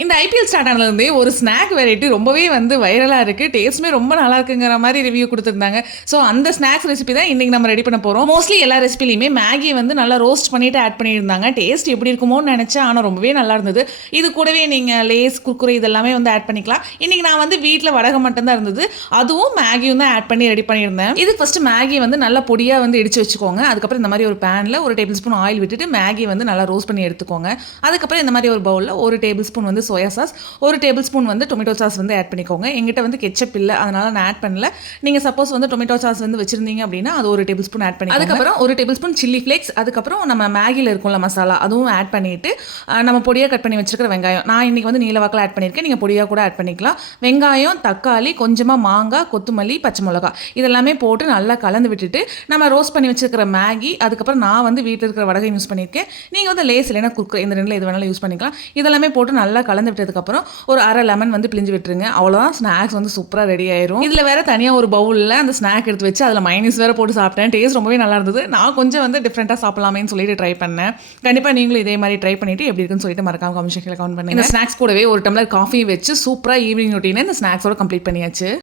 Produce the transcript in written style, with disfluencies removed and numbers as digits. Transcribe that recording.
இந்த IPL start ஆனதுலேருந்தே ஒரு snack variety ரொம்பவே வந்து வைரலா இருக்கு. டேஸ்ட்டுமே ரொம்ப நல்லா இருக்குங்கிற மாரி ரிவ்யூ குடுத்துருந்தாங்க. ஸோ அந்த ஸ்நாக்ஸ் ரெசிபி தான் இன்னைக்கு நம்ம ரெடி பண்ண போறோம். மோஸ்ட்லி எல்லா ரெசிபிலயுமே மேகிய வந்து நல்லா ரோஸ்ட் பண்ணிட்டு ஆட் பண்ணியிருந்தாங்க. டேஸ்ட் எப்படி இருக்குமோன்னு நெனச்சேன். ஆனா ரொம்பவே நல்லா இருந்தது. இது கூடவே நீங்க லேஸ், குர்குரே இதெல்லாமே வந்து ஆட் பண்ணிக்கலாம். இன்னைக்கு நான் வந்து வீட்ல வடகம் மட்டும் தான் இருந்தது. அதுவும் மேகியும் தான் ஆட் பண்ணி ரெடி பண்ணியிருந்தேன். இதுக்கு ஃபர்ஸ்ட் மேகிய வந்து நல்லா பொடியா வந்து இடிச்சு வச்சுக்கோங்க. அதுக்கப்புறம் இந்த மாரி ஒரு பேன்ல 1 டேபிள் ஸ்பூன் ஆயில் விட்டுட்டு மேகிய வந்து நல்லா ரோஸ்ட் பண்ணி எடுத்துக்கோங்க. அதுக்கப்புறம் இந்த மாரி ஒரு பவுல்ல 1 டேபிள் ஸ்பூன் வந்து சோயா சாஸ், 1 டேபிள் ஸ்பூன் வந்து டொமேட்டோ சாஸ் வந்து ஆட் பண்ணிக்கோங்க. என்கிட்ட வந்து கெட்சப் இல்ல. அதனால நான் ஆட் பண்ணல. நீங்க சப்போஸ் வந்து டொமேட்டோ சாஸ் வந்து வச்சிருந்தீங்க அப்படின்னா, அது 1 டேபிள் ஸ்பூன் ஆட் பண்ணிக்கோங்க. அதுக்கப்புறம் 1 டேபிள் ஸ்பூன் சில்லி ஃப்ளேக்ஸ், அதுக்கப்புறம் நம்ம மேகில இருக்கும்ல மசாலா, அதுவும் ஆட் பண்ணிட்டு, நம்ம பொடியா கட் பண்ணி வச்சிருக்கிற வெங்காயம். நான் இன்னைக்கு வந்து நீல வாக்குல ஆட் பண்ணியிருக்கேன். நீங்க பொடியா கூட ஆட் பண்ணிக்கலாம். வெங்காயம், தக்காளி, கொஞ்சமா மாங்காய், கொத்தமல்லி, பச்சை மிளகாய் இதெல்லாமே போட்டு நல்லா கலந்து விட்டுட்டு, நம்ம ரோஸ்ட் பண்ணி வச்சிருக்கிற மேகி, அதுக்கப்புறம் நான் வந்து வீட்ல இருக்கிற வடகம் யூஸ் பண்ணியிருக்கேன். நீங்க வந்து லேஸ் இல்லைன்னா குர்குரே இந்த 2ல எது வேணாலும் யூஸ் பண்ணிக்கலாம். இதெல்லாமே போட்டு நல்லா கலந்து விட்டதுக்கப்புறம் ஒரு அரை லெமன் வந்து பிழிஞ்சு விட்டுருங்க. அவ்வளோதான், ஸ்நாக்ஸ் வந்து சூப்பரா ரெடி ஆயிரும். இதுல வேற தனியா ஒரு பவுல்ல அந்த ஸ்நாக் எடுத்து வச்சு அதுல மைனஸ் வேற போட்டு சாப்பிட்டேன். டேஸ்ட் ரொம்பவே நல்லா இருந்தது. நான் கொஞ்சம் வந்து டிஃப்ரெண்டா சாப்பிடலாமேன்னு சொல்லிட்டு ட்ரை பண்ணேன். கண்டிப்பா நீங்களும் இதே மாதிரி ட்ரை பண்ணிட்டு எப்படி இருக்குன்னு சொல்லிட்டு மறக்காம கமெண்ட் செக்ஷன்ல கமெண்ட் பண்ணுங்க. இந்த ஸ்நாக்ஸ் கூடவே ஒரு டம்ளர் காஃபி வச்சு சூப்பரா ஈவினிங் ரொட்டீனை இந்த ஸ்நாக்ஸோட கம்ப்ளீட் பண்ணியாச்சு.